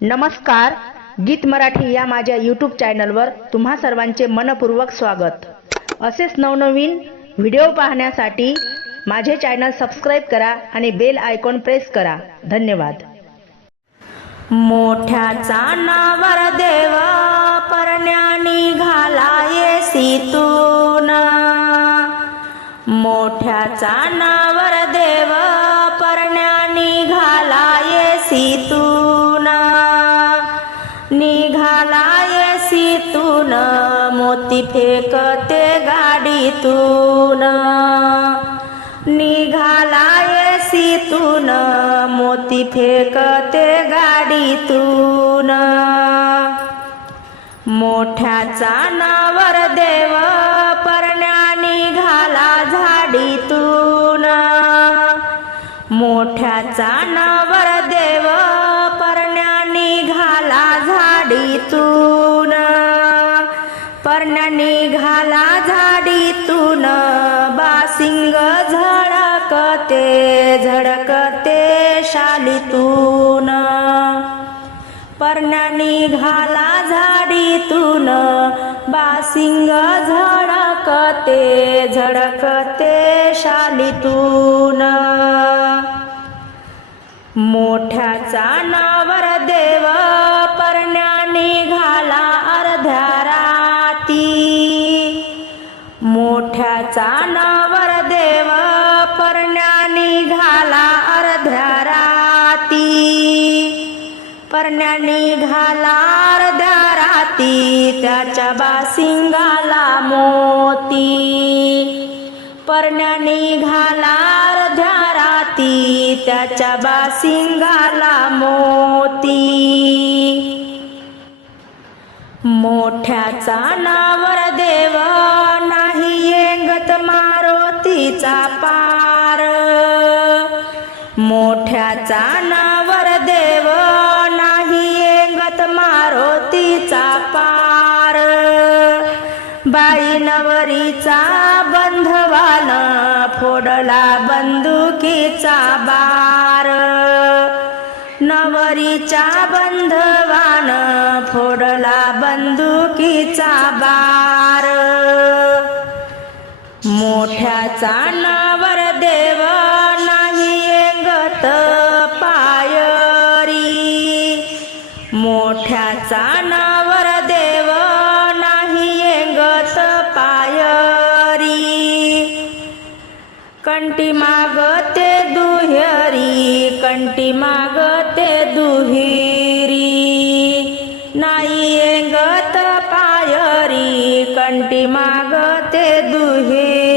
नमस्कार गीत मराठी या माझ्या यूट्यूब चॅनलवर तुम्हा सर्वांचे मनपूर्वक स्वागत. असेच नवनवीन व्हिडिओ पाहण्यासाठी माझे चॅनल सबस्क्राईब करा आणि बेल आयकॉन प्रेस करा. धन्यवाद. मोठ्याचा नावर देव परण्यानी घाला येसीतून मोठ्याचा नावर देव परण्यानी घाला येसीतून निघाला येसीतून मोती फेकते गाडीतून. निघाला येसीतून मोती फेकते गाडीतून. मोठ्याचा चानावर देव परण्या निघाला झाडीतून. मोठ्याचा नवर घाला झाडीतून बासिंग झडकते झडकते शालीतून. परण्या निघाला झाडीतून बासिंग झडकते झडकते शालीतून. मोठ्याचा नाव मोठ्याचा नावर देव परण्या निघाला अर्ध्या राती. परण्या निघाला अर्ध्या राती त्याच्या बासिंगाला मोती. परण्या निघाला अर्ध्या राती त्याच्या बासिंगाला मोती. मोठ्याचा नावर मोठ्याचा नावर देव नाही येंगत मारुतीचा पार. बाई नवरीचा बंधवान फोडला बंदुकीचा बार. नवरीच्या बंधवान फोडला बंदुकीचा बार. मोठ्या चानावर देव नाही येंगत पायरी. कंटी मागते दुहेरी कंटी मागते दुहिरी. नाही येंगत पायरी कंटी मागते दुहेरी.